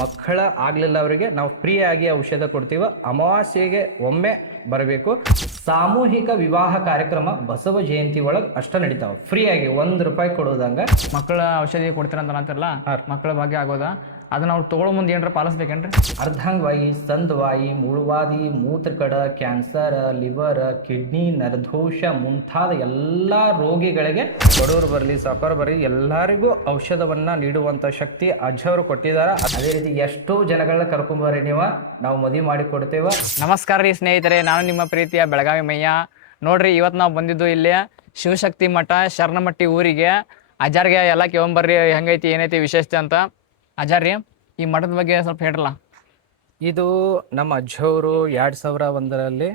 ಮಕ್ಕಳ ಆಗ್ಲಿಲ್ಲ ಅವರಿಗೆ ನಾವು ಫ್ರೀ ಆಗಿ ಔಷಧ ಕೊಡ್ತೀವಿ. ಅಮಾವಾಸ್ಯೆಗೆ ಒಮ್ಮೆ ಬರಬೇಕು. ಸಾಮೂಹಿಕ ವಿವಾಹ ಕಾರ್ಯಕ್ರಮ ಬಸವ ಜಯಂತಿ ಒಳಗೆ ಅಷ್ಟ ನಡೀತಾವ. ಫ್ರೀ ಆಗಿ ₹1 ಕೊಡೋದಂಗ. ಮಕ್ಕಳ ಔಷಧಿ ಕೊಡ್ತೀರಂತ ಅಂತಾರಲ್ಲ, ಮಕ್ಕಳ ಭಾಗ್ಯ ಆಗೋದ ಅದನ್ನ ಅವ್ರು ತಗೊಳ್ಳೋ ಮುಂದೆ ಏನಾರ ಪಾಲಿಸ್ಬೇಕೇನ್ರಿ? ಅರ್ಧಾಂಗವಾಯಿ, ಸಂಧವಾಯಿ, ಮುಳುವಾದಿ, ಮೂತ್ರಕಡ, ಕ್ಯಾನ್ಸರ್, ಲಿವರ್, ಕಿಡ್ನಿ, ನರದೋಷ ಮುಂತಾದ ಎಲ್ಲ ರೋಗಿಗಳಿಗೆ ಬಡವರು ಬರಲಿ ಸಾಕೋರು ಬರಲಿ ಎಲ್ಲರಿಗೂ ಔಷಧವನ್ನ ನೀಡುವಂತ ಶಕ್ತಿ ಅಜ್ಜವರು ಕೊಟ್ಟಿದ್ದಾರೆ. ಅದೇ ರೀತಿ ಎಷ್ಟೋ ಜನಗಳನ್ನ ಕರ್ಕೊಂಬರ್ರಿ ನಾವು ಮದುವೆ ಮಾಡಿ ಕೊಡ್ತೇವೆ. ನಮಸ್ಕಾರ ರೀ ಸ್ನೇಹಿತರೆ, ನಾನು ನಿಮ್ಮ ಪ್ರೀತಿಯ ಬೆಳಗಾವಿ ಮಯ್ಯ. ನೋಡ್ರಿ, ಇವತ್ತು ನಾವು ಬಂದಿದ್ದು ಇಲ್ಲಿ ಶಿವಶಕ್ತಿ ಮಠ ಶರಣಮಟ್ಟಿ ಊರಿಗೆ. ಅಜ್ಜಾರ್ಗೆ ಎಲ್ಲ ಕೇಳಂಬರ್ರಿ ಹೆಂಗೈತಿ ಏನೈತಿ ವಿಶೇಷತೆ ಅಂತ. ಅಜ್ಜಾರ್ರಿ, ಈ ಮಠದ ಬಗ್ಗೆ ಸ್ವಲ್ಪ ಹೇಳ್ರಲ್ಲ. ಇದು ನಮ್ಮ ಅಜ್ಜವರು 2001ರಲ್ಲಿ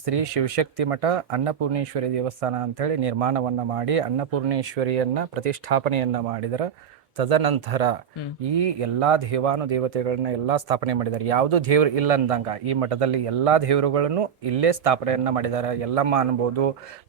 ಶ್ರೀ ಶಿವಶಕ್ತಿ ಮಠ ಅನ್ನಪೂರ್ಣೇಶ್ವರಿ ದೇವಸ್ಥಾನ ಅಂಥೇಳಿ ನಿರ್ಮಾಣವನ್ನು ಮಾಡಿ ಅನ್ನಪೂರ್ಣೇಶ್ವರಿಯನ್ನು ಪ್ರತಿಷ್ಠಾಪನೆಯನ್ನು ಮಾಡಿದರೆ. ತದನಂತರ ಈ ಎಲ್ಲ ದೇವಾನುದೇವತೆಗಳನ್ನ ಎಲ್ಲ ಸ್ಥಾಪನೆ ಮಾಡಿದ್ದಾರೆ. ಯಾವುದು ದೇವರು ಇಲ್ಲ ಅಂದಂಗ ಈ ಮಠದಲ್ಲಿ ಎಲ್ಲ ದೇವರುಗಳನ್ನು ಇಲ್ಲೇ ಸ್ಥಾಪನೆಯನ್ನು ಮಾಡಿದ್ದಾರೆ. ಎಲ್ಲಮ್ಮ ಅನ್ಬೋದು,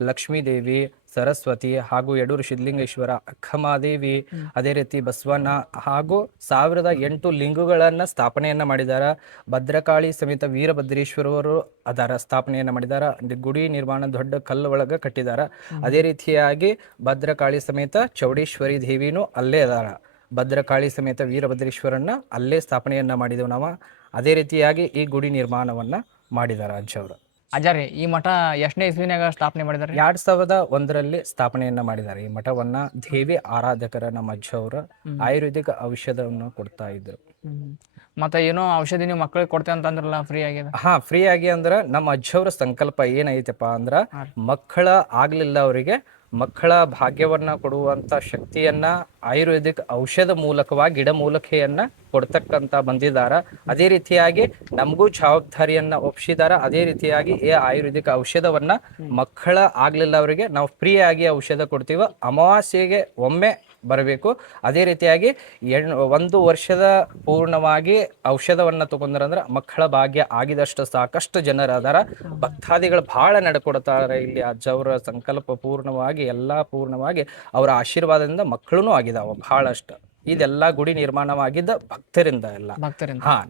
ಲಕ್ಷ್ಮೀ ದೇವಿ, ಸರಸ್ವತಿ ಹಾಗೂ ಯಡೂರು ಸಿದ್ಧಲಿಂಗೇಶ್ವರ, ಅಕ್ಕಮಾದೇವಿ, ಅದೇ ರೀತಿ ಬಸವಣ್ಣ ಹಾಗೂ 1008 ಲಿಂಗಗಳನ್ನ ಸ್ಥಾಪನೆಯನ್ನ ಮಾಡಿದ್ದಾರೆ. ಭದ್ರಕಾಳಿ ಸಮೇತ ವೀರಭದ್ರೇಶ್ವರವರು ಅದರ ಸ್ಥಾಪನೆಯನ್ನ ಮಾಡಿದ್ದಾರೆ. ಗುಡಿ ನಿರ್ಮಾಣ ದೊಡ್ಡ ಕಲ್ಲು ಒಳಗ ಕಟ್ಟಿದ್ದಾರೆ. ಅದೇ ರೀತಿಯಾಗಿ ಭದ್ರಕಾಳಿ ಸಮೇತ ಚೌಡೇಶ್ವರಿ ದೇವಿನೂ ಅಲ್ಲೇ ಅದಾರ. ಭದ್ರಕಾಳಿ ಸಮೇತ ವೀರಭದ್ರೇಶ್ವರನ್ನ ಅಲ್ಲೇ ಸ್ಥಾಪನೆಯನ್ನ ಮಾಡಿದೆವು ನಾವು. ಅದೇ ರೀತಿಯಾಗಿ ಈ ಗುಡಿ ನಿರ್ಮಾಣವನ್ನ ಮಾಡಿದ್ದಾರೆ ಅಜ್ಜವರು. ಅಜ್ಜಾರ್ರಿ, ಈ ಮಠ ಎಷ್ಟನೇ ಇಸ್ವಿನಾಗ ಸ್ಥಾಪನೆ ಮಾಡಿದಾರೆ? 2001ರಲ್ಲಿ ಸ್ಥಾಪನೆಯನ್ನ ಮಾಡಿದ್ದಾರೆ. ಈ ಮಠವನ್ನ ದೇವಿ ಆರಾಧಕರ ನಮ್ಮ ಅಜ್ಜವರು ಆಯುರ್ವೇದಿಕ ಔಷಧವನ್ನು ಕೊಡ್ತಾ ಇದ್ರು. ಮತ್ತೆ ಏನೋ ಔಷಧಿ ನೀವು ಮಕ್ಕಳಿಗೆ ಕೊಡ್ತೇವೆ ಅಂತಂದ್ರಲ್ಲ, ಫ್ರೀ ಆಗಿದೆ? ಫ್ರೀ ಆಗಿ ಅಂದ್ರ ನಮ್ಮ ಅಜ್ಜವರ ಸಂಕಲ್ಪ ಏನೈತಪ್ಪ ಅಂದ್ರ, ಮಕ್ಕಳ ಆಗ್ಲಿಲ್ಲ ಅವರಿಗೆ ಮಕ್ಕಳ ಭಾಗ್ಯವನ್ನ ಕೊಡುವಂತ ಶಕ್ತಿಯನ್ನ ಆಯುರ್ವೇದಿಕ್ ಔಷಧ ಮೂಲಕವಾಗಿ ಗಿಡ ಮೂಲಿಕೆಯನ್ನ ಕೊಡ್ತಕ್ಕಂತ ಬಂದಿದ್ದಾರ. ಅದೇ ರೀತಿಯಾಗಿ ನಮಗೂ ಜವಾಬ್ದಾರಿಯನ್ನ ಒಪ್ಪಿಸಿದಾರ. ಅದೇ ರೀತಿಯಾಗಿ ಈ ಆಯುರ್ವೇದಿಕ್ ಔಷಧವನ್ನ ಮಕ್ಕಳ ಆಗ್ಲಿಲ್ಲ ಅವರಿಗೆ ನಾವು ಫ್ರೀ ಆಗಿ ಔಷಧ ಕೊಡ್ತೀವಿ. ಅಮಾವಾಸ್ಯೆಗೆ ಒಮ್ಮೆ ಬರಬೇಕು. ಅದೇ ರೀತಿಯಾಗಿ 1 ವರ್ಷದ ಪೂರ್ಣವಾಗಿ ಔಷಧವನ್ನ ತಗೊಂಡ್ರಂದ್ರ ಮಕ್ಕಳ ಭಾಗ್ಯ ಆಗಿದಷ್ಟು ಸಾಕಷ್ಟು ಜನರು ಅದಾರ. ಭಕ್ತಾದಿಗಳು ಬಹಳ ನಡ್ಕೊಡ್ತಾರೆ ಇಲ್ಲಿ. ಅಜ್ಜವರ ಸಂಕಲ್ಪ ಪೂರ್ಣವಾಗಿ ಎಲ್ಲಾ ಪೂರ್ಣವಾಗಿ ಅವರ ಆಶೀರ್ವಾದದಿಂದ ಮಕ್ಕಳೂ ಆಗಿದಾವ ಬಹಳಷ್ಟು. ಇದೆಲ್ಲ ಗುಡಿ ನಿರ್ಮಾಣವಾಗಿದ್ದ ಭಕ್ತರಿಂದ ಎಲ್ಲ.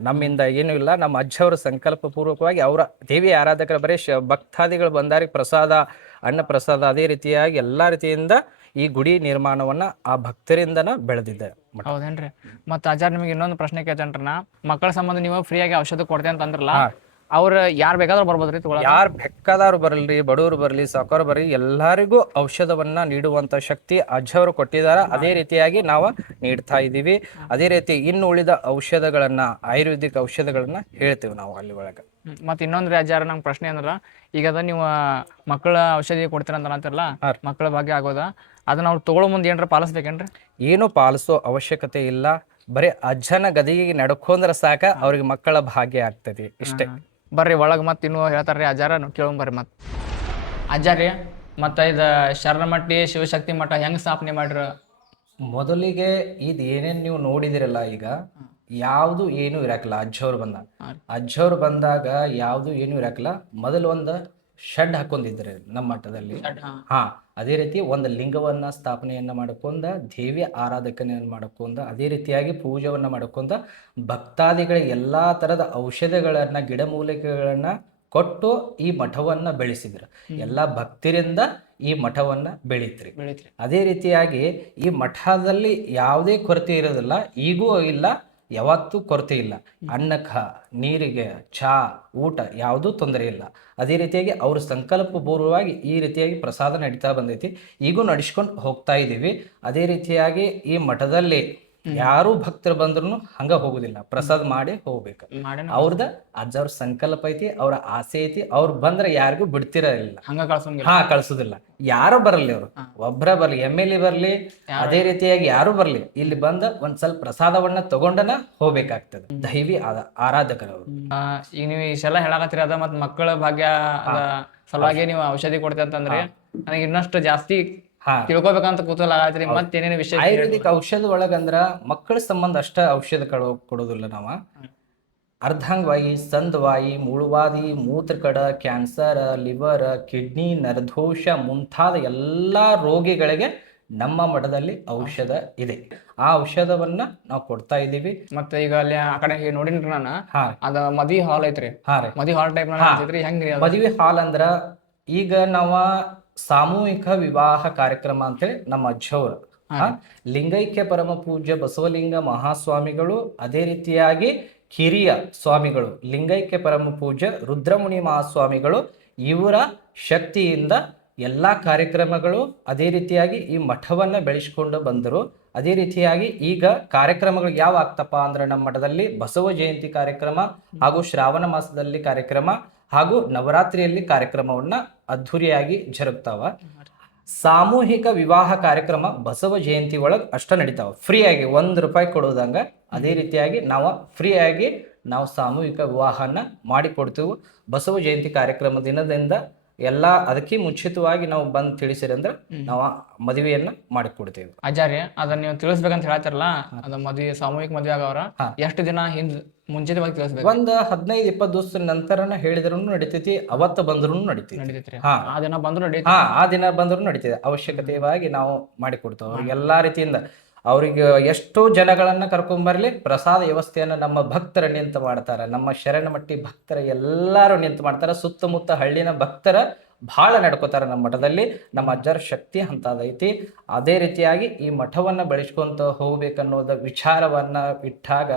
ನಮ್ಮಿಂದ ಏನು ಇಲ್ಲ. ನಮ್ಮ ಅಜ್ಜವರ ಸಂಕಲ್ಪ ಪೂರ್ವಕವಾಗಿ ಅವರ ದೇವಿ ಆರಾಧಕರ ಬರೀ ಭಕ್ತಾದಿಗಳು ಬಂದಾರಿಗೆ ಪ್ರಸಾದ, ಅನ್ನ ಪ್ರಸಾದ, ಅದೇ ರೀತಿಯಾಗಿ ಎಲ್ಲಾ ರೀತಿಯಿಂದ ಈ ಗುಡಿ ನಿರ್ಮಾಣವನ್ನ ಆ ಭಕ್ತರಿಂದನ ಬೆಳೆದಿದೆ. ಹೌದೇನ್ರಿ? ಮತ್ತ ಅಜ್ಜಾರ್, ನಿಮಗೆ ಇನ್ನೊಂದು ಪ್ರಶ್ನೆ ಕೇಳ್ತೇನ್ರಿ. ಮಕ್ಕಳ ಸಂಬಂಧ ನೀವು ಫ್ರೀ ಆಗಿ ಔಷಧ ಕೊಡ್ತೇವೆ ಅಂತ ಅಂದ್ರಲ್ಲ, ಅವ್ರ ಯಾರು ಬೇಕಾದ್ರೂ ಬರ್ಬೋದ್ರಿ? ಯಾರು ಬೇಕಾದವ್ರು ಬರಲ್ರಿ, ಬಡವರು ಬರ್ಲಿ ಸಾಕೋರು ಬರ್ಲಿ ಎಲ್ಲರಿಗೂ ಔಷಧವನ್ನ ನೀಡುವಂತ ಶಕ್ತಿ ಅಜ್ಜವರು ಕೊಟ್ಟಿದ್ದಾರೆ. ಅದೇ ರೀತಿಯಾಗಿ ನಾವು ನೀಡ್ತಾ ಇದ್ದೀವಿ. ಅದೇ ರೀತಿ ಇನ್ನು ಉಳಿದ ಔಷಧಗಳನ್ನ, ಆಯುರ್ವೇದಿಕ್ ಔಷಧಗಳನ್ನ ಹೇಳ್ತೀವಿ ನಾವು ಅಲ್ಲಿ ಒಳಗೆ. ಮತ್ತೆ ಇನ್ನೊಂದ್ರಿ ಅಜ್ಜಾರ, ನಂಗೆ ಪ್ರಶ್ನೆ ಅಂದ್ರ, ಈಗ ನೀವು ಮಕ್ಕಳ ಔಷಧಿ ಕೊಡ್ತೀರಂತ ಅಂತಾರಲ್ಲ, ಮಕ್ಕಳ ಭಾಗ್ಯ ಆಗೋದ ಅದನ್ನ ಅವ್ರು ತಗೊಳ್ಳೋ ಮುಂದೆ ಏನಾರ ಪಾಲಿಸ್ಬೇಕೇನ್ರಿ? ಏನು ಪಾಲಿಸೋ ಅವಶ್ಯಕತೆ ಇಲ್ಲ. ಬರೀ ಅಜ್ಜನ ಗದಿಗೆ ನಡ್ಕೊಂಡ್ರ ಸಾಕ ಅವ್ರಿಗೆ ಮಕ್ಕಳ ಭಾಗ್ಯ ಆಗ್ತದೆ, ಇಷ್ಟೇ. ಬರ್ರಿ ಒಳಗೆ ಮತ್ತೆ ಇನ್ನೂ ಹೇಳ್ತಾರ್ರಿ ಅಜ್ಜಾರ, ಕೇಳಂಬರ್ರಿ. ಮತ್ತೆ ಅಜ್ಜಾರ್ರಿ, ಮತ್ತೆ ಇದು ಶರಣಮಟ್ಟಿ ಶಿವಶಕ್ತಿ ಮಠ ಹೆಂಗ್ ಸ್ಥಾಪನೆ ಮಾಡ್ರ? ಮೊದಲಿಗೆ ಇದು ಏನೇನ್ ನೀವು ನೋಡಿದಿರಲ್ಲ, ಈಗ ಯಾವ್ದು ಏನು ಇರಾಕಿಲ್ಲ. ಅಜ್ಜವ್ರು ಬಂದಾಗ ಯಾವ್ದು ಏನು ಇರಾಕಿಲ್ಲ. ಮೊದಲು ಒಂದು ಶೆಡ್ ಹಾಕೊಂಡಿದ್ರೆ ನಮ್ಮ ಮಠದಲ್ಲಿ. ಅದೇ ರೀತಿ ಒಂದು ಲಿಂಗವನ್ನ ಸ್ಥಾಪನೆಯನ್ನ ಮಾಡ್ಕೊಂಡ, ದೇವಿ ಆರಾಧಕನೆಯನ್ನು ಮಾಡ್ಕೊಂಡ, ಅದೇ ರೀತಿಯಾಗಿ ಪೂಜೆವನ್ನ ಮಾಡ್ಕೊಂಡ, ಭಕ್ತಾದಿಗಳ ಎಲ್ಲಾ ತರದ ಔಷಧಗಳನ್ನ, ಗಿಡಮೂಲಿಕೆಗಳನ್ನ ಕೊಟ್ಟು ಈ ಮಠವನ್ನ ಬೆಳೆಸಿದ್ರು. ಎಲ್ಲಾ ಭಕ್ತರಿಂದ ಈ ಮಠವನ್ನ ಬೆಳೀತ್ರಿ. ಅದೇ ರೀತಿಯಾಗಿ ಈ ಮಠದಲ್ಲಿ ಯಾವುದೇ ಕೊರತೆ ಇರೋದಿಲ್ಲ, ಈಗೂ ಇಲ್ಲ, ಯಾವತ್ತೂ ಕೊರತೆ ಇಲ್ಲ. ಅನ್ನಕ್ಕ, ನೀರಿಗೆ, ಚಾ, ಊಟ ಯಾವುದೂ ತೊಂದರೆ ಇಲ್ಲ. ಅದೇ ರೀತಿಯಾಗಿ ಅವ್ರ ಸಂಕಲ್ಪ ಪೂರ್ವವಾಗಿ ಈ ರೀತಿಯಾಗಿ ಪ್ರಸಾದ ನಡೀತಾ ಬಂದೈತಿ, ಈಗೂ ನಡೆಸ್ಕೊಂಡು ಹೋಗ್ತಾ ಇದ್ದೀವಿ. ಅದೇ ರೀತಿಯಾಗಿ ಈ ಮಠದಲ್ಲಿ ಯಾರು ಭಕ್ತರು ಬಂದ್ರು ಹಂಗ ಹೋಗುದಿಲ್ಲ, ಪ್ರಸಾದ ಮಾಡಿ ಹೋಗ್ಬೇಕು. ಅವ್ರದ ಅಜ್ಜವ್ರ ಸಂಕಲ್ಪ ಐತಿ, ಅವ್ರ ಆಸೆ ಐತಿ. ಅವ್ರು ಬಂದ್ರೆ ಯಾರಿಗೂ ಬಿಡ್ತಿರಲಿಲ್ಲ, ಕಳ್ಸುದಿಲ್ಲ. ಯಾರು ಬರಲಿ, ಅವ್ರು ಒಬ್ರ ಬರ್ಲಿ, MLA ಬರ್ಲಿ, ಅದೇ ರೀತಿಯಾಗಿ ಯಾರು ಬರ್ಲಿ, ಇಲ್ಲಿ ಬಂದ ಒಂದ್ ಸ್ವಲ್ಪ ಪ್ರಸಾದವನ್ನ ತಗೊಂಡನ ಹೋಗ್ಬೇಕಾಗ್ತದೆ. ದೈವಿ ಆರಾಧಕರವರು. ಈಗ ನೀವು ಇಷ್ಟೆಲ್ಲ ಹೇಳಕತ್ತೀರಿ, ಅದ ಮತ್ ಮಕ್ಕಳ ಭಾಗ್ಯ ಸಲುವಾಗಿ ನೀವು ಔಷಧಿ ಕೊಡ್ತೀವಿ ಅಂತಂದ್ರೆ ನನಗೆ ಇನ್ನಷ್ಟು ಜಾಸ್ತಿ ತಿಳ್ಕೊಬೇಕಂತ ಕುತೂಹಲ ಆಗತ್ರಿ. ಮತ್ತೇನೇನು ವಿಷಯ? ಆಯುರ್ವೇದಿಕ್ ಔಷಧ ಒಳಗಂದ್ರ ಮಕ್ಕಳ ಸಂಬಂಧ ಅಷ್ಟ ಔಷಧ ಕೊಡೋದಿಲ್ಲ ನಾವು. ಅರ್ಧಾಂಗವಾಯಿ, ಸಂಧವಾಯಿ, ಮುಳುವಾದಿ, ಮೂತ್ರಕಡ, ಕ್ಯಾನ್ಸರ್, ಲಿವರ್, ಕಿಡ್ನಿ, ನರದೋಷ ಮುಂತಾದ ಎಲ್ಲಾ ರೋಗಿಗಳಿಗೆ ನಮ್ಮ ಮಠದಲ್ಲಿ ಔಷಧ ಇದೆ. ಆ ಔಷಧವನ್ನ ನಾವು ಕೊಡ್ತಾ ಇದ್ದೀವಿ. ಮತ್ತೆ ಈಗ ಅಲ್ಲಿ ಆ ಕಡೆ ನೋಡಿನ್ರಿ ನಾನು, ಹಾ ಅದ ಮದ್ವಿ ಹಾಲ್ ಐತ್ರಿ, ಹಾ ರೀ. ಮದ್ವಿ ಹಾಲ್ ಟೈಪ್ ಐತ್ರಿ, ಹೆಂಗ್ರಿ ಅದು? ಮದುವೆ ಹಾಲ್ ಅಂದ್ರ ಈಗ ನಾವ ಸಾಮೂಹಿಕ ವಿವಾಹ ಕಾರ್ಯಕ್ರಮ ಅಂತೇಳಿ ನಮ್ಮ ಅಜ್ಜವ್ರು ಲಿಂಗೈಕ್ಯ ಪರಮ ಪೂಜ್ಯ ಬಸವಲಿಂಗ ಮಹಾಸ್ವಾಮಿಗಳು, ಅದೇ ರೀತಿಯಾಗಿ ಹಿರಿಯ ಸ್ವಾಮಿಗಳು ಲಿಂಗೈಕ್ಯ ಪರಮ ಪೂಜ್ಯ ರುದ್ರಮುನಿ ಮಹಾಸ್ವಾಮಿಗಳು, ಇವರ ಶಕ್ತಿಯಿಂದ ಎಲ್ಲ ಕಾರ್ಯಕ್ರಮಗಳು ಅದೇ ರೀತಿಯಾಗಿ ಈ ಮಠವನ್ನ ಬೆಳೆಸ್ಕೊಂಡು ಬಂದರು. ಅದೇ ರೀತಿಯಾಗಿ ಈಗ ಕಾರ್ಯಕ್ರಮಗಳು ಯಾವ ಆಗ್ತಪ್ಪ ಅಂದ್ರೆ ನಮ್ಮ ಮಠದಲ್ಲಿ ಬಸವ ಜಯಂತಿ ಕಾರ್ಯಕ್ರಮ ಹಾಗೂ ಶ್ರಾವಣ ಮಾಸದಲ್ಲಿ ಕಾರ್ಯಕ್ರಮ ಹಾಗೂ ನವರಾತ್ರಿಯಲ್ಲಿ ಕಾರ್ಯಕ್ರಮವನ್ನ ಅದ್ಧೂರಿಯಾಗಿ ಜರುಗ್ತಾವ. ಸಾಮೂಹಿಕ ವಿವಾಹ ಕಾರ್ಯಕ್ರಮ ಬಸವ ಜಯಂತಿ ಒಳಗೆ ಅಷ್ಟ ನಡೀತಾವ, ಫ್ರೀ ಆಗಿ ₹1 ಕೊಡೋದಂಗ. ಅದೇ ರೀತಿಯಾಗಿ ನಾವು ಫ್ರೀ ಆಗಿ ನಾವು ಸಾಮೂಹಿಕ ವಿವಾಹನ ಮಾಡಿಕೊಡ್ತೀವಿ. ಬಸವ ಜಯಂತಿ ಕಾರ್ಯಕ್ರಮ ದಿನದಿಂದ ಎಲ್ಲ ಅದಕ್ಕೆ ಮುಂಚಿತವಾಗಿ ನಾವು ಬಂದು ತಿಳಿಸಿರಿ ಅಂದ್ರೆ ನಾವು ಮದುವೆಯನ್ನ ಮಾಡಿಕೊಡ್ತೇವೆ. ಆಚಾರ್ಯ, ಅದನ್ನ ನೀವು ತಿಳಿಸ್ಬೇಕಂತ ಹೇಳ್ತಾರಲ್ಲ, ಅದ ಮದುವೆ ಸಾಮೂಹಿಕ ಮದುವೆ ಆಗವ್ರ ಎಷ್ಟು ದಿನ ಮುಂಚಿತವಾಗಿ ತಿಳಿಸ್ಬೇಕು? ಒಂದ್ 15-20 ದಿವಸದ ನಂತರನ ಹೇಳಿದ್ರು ನಡಿತೈತಿ, ಅವತ್ತ ಬಂದ್ರು ನಡಿತೈತಿ. ನಡೀತೈತ್ರಿ? ಹಾ, ಆ ದಿನ ಬಂದ್ರು ನಡೀತೈತಿ. ಆ ದಿನ ಬಂದ್ರು ನಡೀತದೆ. ಅವಶ್ಯಕತೆಯಾಗಿ ನಾವು ಮಾಡಿಕೊಡ್ತೇವೆ ಅವ್ರಿಗೆ ಎಲ್ಲಾ ರೀತಿಯಿಂದ. ಅವ್ರಿಗೆ ಎಷ್ಟೋ ಜನಗಳನ್ನ ಕರ್ಕೊಂಬರ್ಲಿ, ಪ್ರಸಾದ ವ್ಯವಸ್ಥೆಯನ್ನ ನಮ್ಮ ಭಕ್ತರ ನಿಂತು ಮಾಡ್ತಾರ, ನಮ್ಮ ಶರಣಮಟ್ಟಿ ಭಕ್ತರ ಎಲ್ಲಾರು ನಿಂತು ಮಾಡ್ತಾರ. ಸುತ್ತಮುತ್ತ ಹಳ್ಳಿನ ಭಕ್ತರ ಬಹಳ ನಡ್ಕೋತಾರ ನಮ್ಮ ಮಠದಲ್ಲಿ. ನಮ್ಮ ಅಜ್ಜರ ಶಕ್ತಿ ಅಂತದೈತಿ. ಅದೇ ರೀತಿಯಾಗಿ ಈ ಮಠವನ್ನ ಬೆಳೆಸ್ಕೊಂತ ಹೋಗ್ಬೇಕನ್ನೋದ ವಿಚಾರವನ್ನ ಇಟ್ಟಾಗ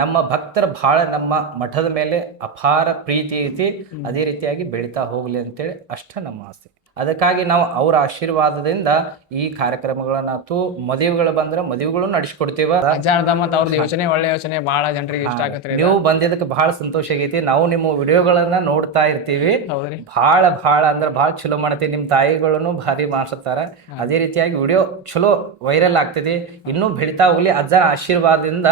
ನಮ್ಮ ಭಕ್ತರ ಬಹಳ ನಮ್ಮ ಮಠದ ಮೇಲೆ ಅಪಾರ ಪ್ರೀತಿ ಐತಿ. ಅದೇ ರೀತಿಯಾಗಿ ಬೆಳೀತಾ ಹೋಗ್ಲಿ ಅಂತೇಳಿ ಅಷ್ಟ ನಮ್ಮ ಆಸೆ. ಅದಕ್ಕಾಗಿ ನಾವು ಅವರ ಆಶೀರ್ವಾದದಿಂದ ಈ ಕಾರ್ಯಕ್ರಮಗಳನ್ನಾತು, ಮದುವೆಗಳು ಬಂದ್ರೆ ಮದುವೆಗಳು ನಡೆಸ್ಕೊಡ್ತೀವ. ಅಜ್ಜಾರ್ದ ಮತ್ತ ಅವ್ರದ್ದು ಯೋಚನೆ ಒಳ್ಳೆ ಯೋಚನೆ, ಬಹಳ ಜನರಿಗೆ ಇಷ್ಟ ಆಗತ್ರಿ. ನೀವು ಬಂದಿದ್ದಕ್ಕೆ ಬಹಳ ಸಂತೋಷ ಆಗೈತಿ. ನಾವು ನಿಮ್ಮ ವಿಡಿಯೋಗಳನ್ನ ನೋಡ್ತಾ ಇರ್ತೀವಿ. ಹೌದ್ರಿ? ಬಹಳ ಅಂದ್ರೆ ಬಹಳ ಚಲೋ ಮಾಡ್ತೀವಿ. ನಿಮ್ ತಾಯಿಗಳನ್ನು ಭಾರಿ ಮಾಡ್ಸತ್ತಾರ. ಅದೇ ರೀತಿಯಾಗಿ ವಿಡಿಯೋ ಚಲೋ ವೈರಲ್ ಆಗ್ತದೆ. ಇನ್ನೂ ಬೆಳಿತಾ ಹೋಗ್ಲಿ. ಅಜ್ಜನ ಆಶೀರ್ವಾದದಿಂದ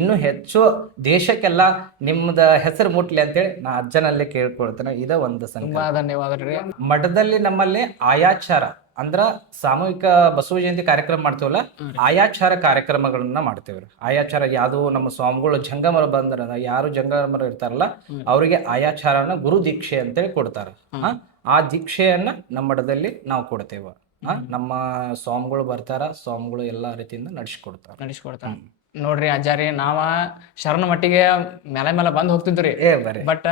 ಇನ್ನೂ ಹೆಚ್ಚು ದೇಶಕ್ಕೆಲ್ಲ ನಿಮ್ದ ಹೆಸರು ಮುಟ್ಲಿ ಅಂತೇಳಿ ನಾ ಅಜ್ಜನಲ್ಲೇ ಕೇಳ್ಕೊಳ್ತೇನೆ. ಇದ ಒಂದು ಸಂಕಲ್ಪ. ತುಂಬಾ ಧನ್ಯವಾದರಿ. ಮಠದಲ್ಲಿ ನಮ್ಮಲ್ಲಿ ಆಯಾಚಾರ ಅಂದ್ರ ಸಾಮೂಹಿಕ ಬಸವ ಜಯಂತಿ ಕಾರ್ಯಕ್ರಮ ಮಾಡ್ತೇವಲ್ಲ, ಆಯಾಚಾರ ಕಾರ್ಯಕ್ರಮಗಳನ್ನ ಮಾಡ್ತೇವ್ರಿ. ಆಯಾಚಾರ ಯಾವುದು ನಮ್ಮ ಸ್ವಾಮಿಗಳು ಜಂಗಮರು ಬಂದ್ರ, ಯಾರು ಜಂಗಮರು ಇರ್ತಾರಲ್ಲ ಅವರಿಗೆ ಆಯಾಚಾರನ ಗುರು ದೀಕ್ಷೆ ಅಂತೇಳಿ ಕೊಡ್ತಾರ. ಆ ದೀಕ್ಷೆಯನ್ನ ನಮ್ಮ ಮಠದಲ್ಲಿ ನಾವು ಕೊಡ್ತೇವ. ನಮ್ಮ ಸ್ವಾಮಿಗಳು ಬರ್ತಾರ, ಸ್ವಾಮಿಗಳು ಎಲ್ಲಾ ರೀತಿಯಿಂದ ನಡೆಸ್ಕೊಡ್ತಾರ. ನೋಡ್ರಿ ಅಜ್ಜಾರಿ, ನಾವ ಶರಣ ಮಟ್ಟಿಗೆ ಮೇಲೆ ಬಂದ್ ಹೋಗ್ತಿದ್ರಿ. ಬಟ್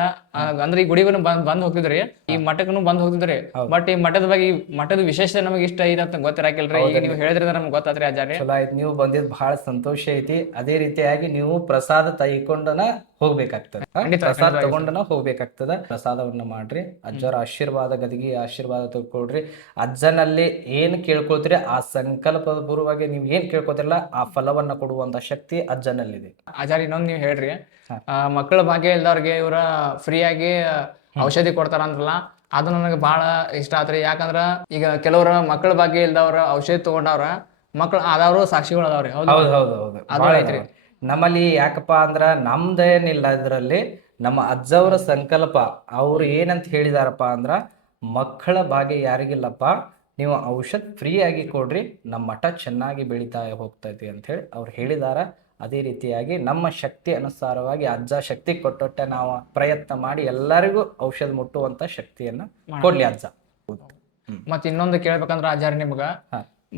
ಅಂದ್ರೆ ಈ ಗುಡಿಗೂ ಬಂದ್ ಹೋಗ್ತಿದ್ರಿ, ಈ ಮಠಕ್ಕೂ ಬಂದ್ ಹೋಗ್ತಿದ್ರಿ. ಬಟ್ ಈ ಮಠದ ಬಗ್ಗೆ, ಮಠದ ವಿಶೇಷತೆ ನಮಗೆ ಇಷ್ಟ ಐತೆ ಅಂತ ಗೊತ್ತಿರಾಕಿಲ್ರಿ. ಈಗ ನೀವು ಹೇಳಿದ್ರೆ ನಮ್ಗೆ ಗೊತ್ತಾತ್ರಿ ಅಜ್ಜಾರಿ. ಚಲೋ ಆಯ್ತು, ನೀವು ಬಂದಿದ್ ಬಹಳ ಸಂತೋಷ ಐತಿ. ಅದೇ ರೀತಿಯಾಗಿ ನೀವು ಪ್ರಸಾದ ತೆಗೆಕೊಂಡನ ಹೋಗ್ಬೇಕಾಗ್ತದ, ಪ್ರಸಾದ ತಗೊಂಡನ ಹೋಗ್ಬೇಕಾಗ್ತದ. ಪ್ರಸಾದವನ್ನ ಮಾಡ್ರಿ, ಅಜ್ಜರ ಆಶೀರ್ವಾದ, ಗದಗಿ ಆಶೀರ್ವಾದ ತಗೊಳ್ರಿ. ಅಜ್ಜನಲ್ಲಿ ಏನ್ ಕೇಳ್ಕೊಳ್ತೀರಿ ಆ ಸಂಕಲ್ಪದ ಪೂರ್ವವಾಗಿ ನೀವು ಏನ್ ಕೇಳ್ಕೊತಿರಲ್ಲ ಆ ಫಲವನ್ನ ಕೊಡುವಂತ ಶಕ್ತಿ ಅಜ್ಜನಲ್ಲಿದೆ. ಆಚಾರ್ಯ, ಇನ್ನೊಂದು ನೀವು ಹೇಳ್ರಿ, ಮಕ್ಕಳ ಭಾಗ್ಯ ಇಲ್ದವ್ರಿಗೆ ಇವ್ರ ಫ್ರೀ ಆಗಿ ಔಷಧಿ ಕೊಡ್ತಾರ ಅಂದ್ರಲ್ಲ, ಅದು ನನಗೆ ಬಹಳ ಇಷ್ಟ ಆತ್ರಿ. ಯಾಕಂದ್ರ ಈಗ ಕೆಲವ್ರ ಮಕ್ಕಳ ಭಾಗ್ಯ ಇಲ್ದವ್ರ ಔಷಧಿ ತಗೊಂಡವ್ರ ಮಕ್ಳು ಆದವ್ರು ಸಾಕ್ಷಿಗಳು ಅದಾವ್ರಿ. ಹೌದು. ನಮ್ಮಲ್ಲಿ ಯಾಕಪ್ಪ ಅಂದ್ರ ನಮ್ದೇನಿಲ್ಲ, ಇದ್ರಲ್ಲಿ ನಮ್ಮ ಅಜ್ಜವ್ರ ಸಂಕಲ್ಪ. ಅವ್ರು ಏನಂತ ಹೇಳಿದಾರಪ್ಪ ಅಂದ್ರ, ಮಕ್ಕಳ ಭಾಗ್ಯ ಯಾರಿಗಿಲ್ಲಪ್ಪ, ನೀವು ಔಷಧ ಫ್ರೀ ಆಗಿ ಕೊಡ್ರಿ, ನಮ್ಮ ಮಠ ಚೆನ್ನಾಗಿ ಬೆಳೀತಾ ಹೋಗ್ತೈತಿ ಅಂತ ಹೇಳಿ ಅವ್ರು ಹೇಳಿದಾರ. ಅದೇ ರೀತಿಯಾಗಿ ನಮ್ಮ ಶಕ್ತಿ ಅನುಸಾರವಾಗಿ ಅಜ್ಜ ಶಕ್ತಿ ಕೊಟ್ಟೊಟ್ಟೆ ನಾವು ಪ್ರಯತ್ನ ಮಾಡಿ ಎಲ್ಲರಿಗೂ ಔಷಧ ಮುಟ್ಟುವಂತ ಶಕ್ತಿಯನ್ನ ಕೊಡ್ಲಿ ಅಜ್ಜ. ಮತ್ ಇನ್ನೊಂದು ಕೇಳ್ಬೇಕಂದ್ರ ಆಚಾರ್ಯ, ನಿಮ್ಗ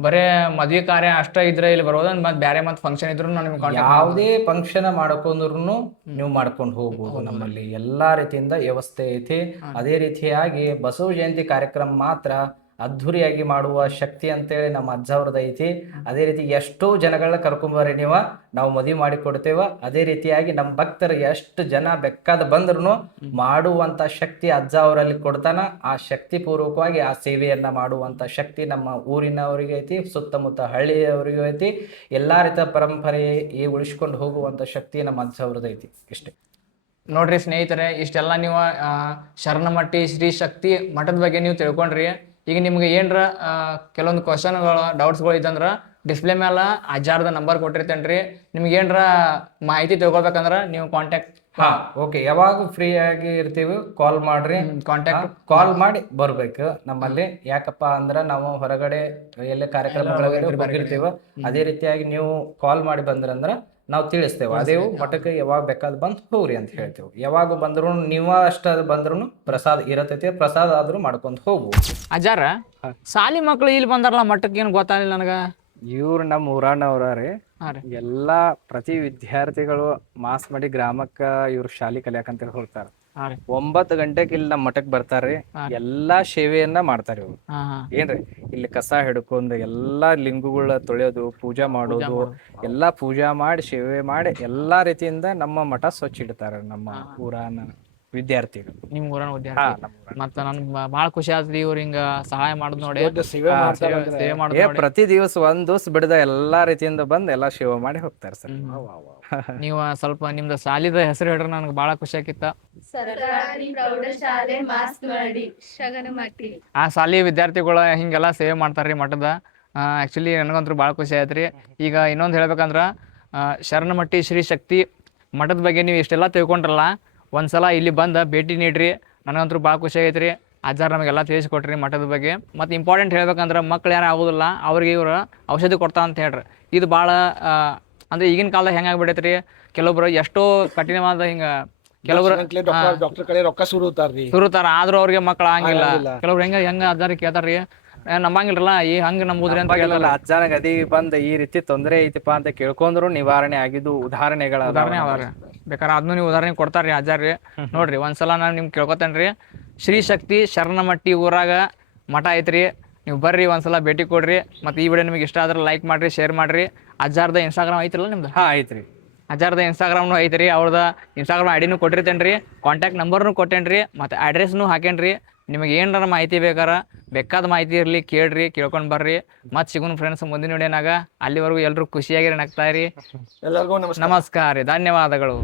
ಬರೇ ಮದ್ವೆ ಕಾರ್ಯ ಅಷ್ಟ ಇದ್ರೆ ಇಲ್ಲಿ ಬರೋದ, ಮತ್ ಬ್ಯಾರೆ ಮತ್ ಫಂಕ್ಷನ್ ಇದ್ರು ಯಾವುದೇ ಫಂಕ್ಷನ್ ಮಾಡ್ಕೊಂಡ್ರು ನೀವು ಮಾಡ್ಕೊಂಡು ಹೋಗ್ಬೋದು. ನಮ್ಮಲ್ಲಿ ಎಲ್ಲಾ ರೀತಿಯಿಂದ ವ್ಯವಸ್ಥೆ ಐತಿ. ಅದೇ ರೀತಿಯಾಗಿ ಬಸವ ಜಯಂತಿ ಕಾರ್ಯಕ್ರಮ ಮಾತ್ರ ಅದ್ಧೂರಿಯಾಗಿ ಮಾಡುವ ಶಕ್ತಿ ಅಂತೇಳಿ ನಮ್ಮ ಅಜ್ಜ ಅವ್ರದ್ದು ಐತಿ. ಅದೇ ರೀತಿ ಎಷ್ಟೋ ಜನಗಳನ್ನ ಕರ್ಕೊಂಬರ್ರಿ, ನಾವು ಮದುವೆ ಮಾಡಿ ಕೊಡ್ತೇವ. ಅದೇ ರೀತಿಯಾಗಿ ನಮ್ಮ ಭಕ್ತರು ಎಷ್ಟು ಜನ ಬೇಕಾದ ಬಂದ್ರು ಮಾಡುವಂತ ಶಕ್ತಿ ಅಜ್ಜ ಅವರಲ್ಲಿ ಕೊಡ್ತಾನ. ಆ ಶಕ್ತಿ ಪೂರ್ವಕವಾಗಿ ಆ ಸೇವೆಯನ್ನ ಮಾಡುವಂತ ಶಕ್ತಿ ನಮ್ಮ ಊರಿನವರಿಗೆ ಐತಿ, ಸುತ್ತಮುತ್ತ ಹಳ್ಳಿಯವರಿಗೂ ಐತಿ. ಎಲ್ಲಾ ರೀತಿಯ ಪರಂಪರೆ ಉಳಿಸ್ಕೊಂಡು ಹೋಗುವಂತ ಶಕ್ತಿ ನಮ್ಮ ಅಜ್ಜ ಅವ್ರದ್ದು ಐತಿ. ಇಷ್ಟೇ ನೋಡ್ರಿ ಸ್ನೇಹಿತರೆ, ಇಷ್ಟೆಲ್ಲ ನೀವು ಶರಣಮಟ್ಟಿ ಶ್ರೀ ಶಕ್ತಿ ಮಠದ ಬಗ್ಗೆ ನೀವು ತಿಳ್ಕೊಂಡ್ರಿ. ಈಗ ನಿಮ್ಗೆ ಏನರ ಕೆಲವೊಂದು ಕ್ವಶನ್ಗಳು, ಡೌಟ್ಸ್ಗಳು ಇದ್ದಂದ್ರೆ ಡಿಸ್ಪ್ಲೇ ಮೇಲೆ ಅಜ್ಜಾರ್ದ ನಂಬರ್ ಕೊಟ್ಟಿರ್ತೇನ್ರಿ. ನಿಮ್ಗೆ ಏನರ ಮಾಹಿತಿ ತಿಳ್ಕೊಬೇಕಂದ್ರೆ ನೀವು ಕಾಂಟ್ಯಾಕ್ಟ್. ಓಕೆ, ಯಾವಾಗ ಫ್ರೀ ಆಗಿ ಇರ್ತೀವಿ ಕಾಲ್ ಮಾಡ್ರಿ. ಕಾಲ್ ಮಾಡಿ ಬರ್ಬೇಕು ನಮ್ಮಲ್ಲಿ. ಯಾಕಪ್ಪ ಅಂದ್ರ ನಾವು ಹೊರಗಡೆ ಎಲ್ಲ ಕಾರ್ಯಕ್ರಮಗಳಿಗೆ ಹೋಗಿರ್ತೀವಿ. ಅದೇ ರೀತಿಯಾಗಿ ನೀವು ಕಾಲ್ ಮಾಡಿ ಬಂದ್ರಂದ್ರ ನಾವು ತಿಳಿಸ್ತೇವೆ. ಅದೇವು ಮಠಕ್ಕೆ ಯಾವಾಗ ಬೇಕಾದ್ ಬಂದು ಹೋಗ್ರಿ ಅಂತ ಹೇಳ್ತೇವೆ. ಯಾವಾಗ ಬಂದ್ರು ನೀವ ಅಷ್ಟ ಬಂದ್ರು ಪ್ರಸಾದ ಇರತೈತಿ, ಪ್ರಸಾದ ಆದ್ರೂ ಮಾಡ್ಕೊಂಡ್ ಹೋಗ್ಬೋದು. ಅಜ್ಜಾರ ಸಾಲಿ ಮಕ್ಳು ಇಲ್ಲಿ ಬಂದಾರಲ್ಲ ಮಠಕ್ಕೆ ಏನು ಗೊತ್ತಾಗಲಿಲ್ಲ ನನಗ. ಇವ್ರು ನಮ್ಮ ಊರಾನವ್ರ ರೀ. ಹಾ ರೀ. ಎಲ್ಲಾ ಪ್ರತಿ ವಿದ್ಯಾರ್ಥಿಗಳು ಮಾಸ್ ಮಾಡಿ ಗ್ರಾಮಕ್ಕ ಇವ್ರು ಶಾಲಿ ಕಲಿಯಾಕಂತ ಹೋಗ್ತಾರ. ಹಾ ರೀ. 9 ಗಂಟೆಗೆ ಇಲ್ಲಿ ನಮ್ಮ ಮಠಕ್ ಬರ್ತಾರ್ರಿ. ಎಲ್ಲಾ ಸೇವೆಯನ್ನ ಮಾಡ್ತಾರ ಇವ್ರು. ಹಾ ಹಾ. ಏನ್ರಿ ಇಲ್ಲಿ ಕಸ ಹಿಡ್ಕೊಂಡು ಎಲ್ಲಾ ಲಿಂಗುಗಳ ತೊಳೆಯೋದು, ಪೂಜಾ ಮಾಡೋದು, ಎಲ್ಲಾ ಪೂಜಾ ಮಾಡಿ ಸೇವೆ ಮಾಡಿ ಎಲ್ಲಾ ರೀತಿಯಿಂದ ನಮ್ಮ ಮಠ ಸ್ವಚ್ಛ ಇಡ್ತಾರ ನಮ್ಮ ಊರಾನ ವಿದ್ಯಾರ್ಥಿಗಳು. ನಿಮ್ ಊರನ ವಿದ್ಯಾರ್ಥಿ. ಮತ್ತ ನನ್ ಬಾಳ ಖುಷಿ ಆತ್ರಿ ಇವ್ರ ಹಿಂಗ ಸಹಾಯ ಮಾಡುದ್ ನೋಡಿ. ಸೇವೆ ಮಾಡುದ್ ನೋಡಿ. ಪ್ರತಿ ದಿವಸ ಒಂದ್ ದಿವಸ ಬಿಡದ ಎಲ್ಲಾ ರೀತಿಯಿಂದ ಬಂದ್ ಎಲ್ಲಾ ಸೇವೆ ಮಾಡಿ ಹೋಗ್ತಾರ ಸರ್. ನೀವು ಸ್ವಲ್ಪ ನಿಮ್ದು ಸಾಲಿದ ಹೆಸರು ಹೇಳ್ರಿ, ನನಗೆ ಬಾಳ ಖುಷಿ ಆಗಿತ್ತ. ಸರ್ಕಾರಿ ಪ್ರೌಢಶಾಲೆ ಮಾಸ್ನಳ್ಳಿ ಶಗನಮಟ್ಟಿ. ಆ ಶಾಲಿ ವಿದ್ಯಾರ್ಥಿಗಳು ಹಿಂಗೆಲ್ಲ ಸೇವೆ ಮಾಡ್ತಾರ್ರಿ ಮಠದ. ಆ್ಯಕ್ಚುಲಿ ನನಗಂತೂ ಭಾಳ ಖುಷಿ ಆಯ್ತು ರೀ. ಈಗ ಇನ್ನೊಂದು ಹೇಳ್ಬೇಕಂದ್ರೆ ಶರಣಮಟ್ಟಿ ಶ್ರೀ ಶಕ್ತಿ ಮಠದ ಬಗ್ಗೆ ನೀವು ಇಷ್ಟೆಲ್ಲ ತಿಳ್ಕೊಂಡ್ರಲ್ಲ, ಒಂದ್ಸಲ ಇಲ್ಲಿ ಬಂದು ಭೇಟಿ ನೀಡ್ರಿ. ನನಗಂತೂ ಭಾಳ ಖುಷಿ ಆಗೈತೆ ರೀ. ಅಜ್ಜಾರು ನಮಗೆಲ್ಲ ತಿಳಿಸ್ಕೊಟ್ರಿ ಮಠದ ಬಗ್ಗೆ. ಮತ್ತು ಇಂಪಾರ್ಟೆಂಟ್ ಹೇಳ್ಬೇಕಂದ್ರೆ ಮಕ್ಳು ಯಾರು ಆಗೋದಿಲ್ಲ ಅವ್ರಿಗೆ ಇವರು ಔಷಧಿ ಕೊಡ್ತಾ ಅಂತ ಹೇಳ್ರಿ. ಇದು ಭಾಳ ಅಂದರೆ ಈಗಿನ ಕಾಲದಾಗ ಹೆಂಗಾಗ್ಬಿಡೈತೆ ರೀ, ಕೆಲವೊಬ್ರು ಎಷ್ಟೋ ಕಠಿಣವಾದ ಹಿಂಗೆ ಕೆಲವ್ರು ಡಾಕ್ಟರ್ ಕಡೆ ರೊಕ್ಕ ಸುರುತ್ತಾರ, ಆದ್ರೂ ಅವ್ರಿಗೆ ಮಕ್ಳು ಆಗಿಲ್ಲ. ಕೆಲವ್ರು ಹೆಂಗ ಅಜ್ಜಾರಿಗೆ ಕೇಳ್ತಾರ್ರಿ, ನಂಬಂಗಿಲ್ರಲ್ಲ ಈ ಹಂಗೆ ನಂಬುದ್ರಿ ಅಂತ ಕೇಳಲ್ಲ. ಅಜ್ಜಾನಾಗ ಅದಿ ಬಂದ್ ಈ ರೀತಿ ತೊಂದರೆ ಐತಿಪ್ಪ ಅಂತ ಕೇಳ್ಕೊಂಡ್ರು ನಿವಾರಣೆ ಆಗಿದ್ದು ಉದಾಹರಣೆ ಅದಾವ್ರಿ. ಬೇಕಾದ್ರೆ ಅದನ್ನು ನೀವು ಉದಾಹರಣೆ ಕೊಡ್ತಾರ್ರಿ ಅಜ್ಜಾರ್ರಿ. ನೋಡ್ರಿ ಒಂದ್ಸಲ ನಾನು ನಿಮ್ಗೆ ಕೇಳ್ಕೊತೇನ್ರಿ, ಶ್ರೀ ಶಕ್ತಿ ಶರಣಮಟ್ಟಿ ಊರಾಗ ಮಠ ಐತ್ರಿ. ನೀವು ಬರ್ರಿ ಒಂದ್ಸಲ ಭೇಟಿ ಕೊಡ್ರಿ. ಮತ್ತು ಈ ವಿಡಿಯೋ ನಿಮಗೆ ಇಷ್ಟ ಆದ್ರೆ ಲೈಕ್ ಮಾಡ್ರಿ, ಶೇರ್ ಮಾಡ್ರಿ. ಅಜ್ಜಾರ್ದ ಇನ್ಸ್ಟಾಗ್ರಾಮ್ ಐತ್ರಲ್ಲ ನಿಮ್ದು? ಐತ್ರಿ. ಅಜ್ಜಾರ್ದ ಇನ್ಸ್ಟಾಗ್ರಾಮ್ನು ಐತ್ರಿ. ಅವ್ರದ ಇನ್ಸ್ಟಾಗ್ರಾಮ್ ಐಡಿನೂ ಕೊಟ್ಟಿರ್ತೇನ್ರಿ, ಕಾಂಟ್ಯಾಕ್ಟ್ ನಂಬರ್ನು ಕೊಟ್ಟೇನ್ರಿ, ಮತ್ತು ಅಡ್ರೆಸ್ನು ಹಾಕೇನ್ರಿ. ನಿಮಗೆ ಏನಾರ ಮಾಹಿತಿ ಬೇಕಾದ ಮಾಹಿತಿ ಇರಲಿ ಕೇಳ್ರಿ, ಕೇಳ್ಕೊಂಡು ಬರ್ರಿ. ಮತ್ತೆ ಸಿಗೋಣ ಫ್ರೆಂಡ್ಸ್ ಮುಂದಿನ ವಿಡಿಯೋನಾಗ. ಅಲ್ಲಿವರೆಗೂ ಎಲ್ಲರೂ ಖುಷಿಯಾಗಿ ನಗ್ತಾ ಇರಿ. ಎಲ್ಲರಿಗೂ ನಮಸ್ಕಾರ ರೀ, ಧನ್ಯವಾದಗಳು.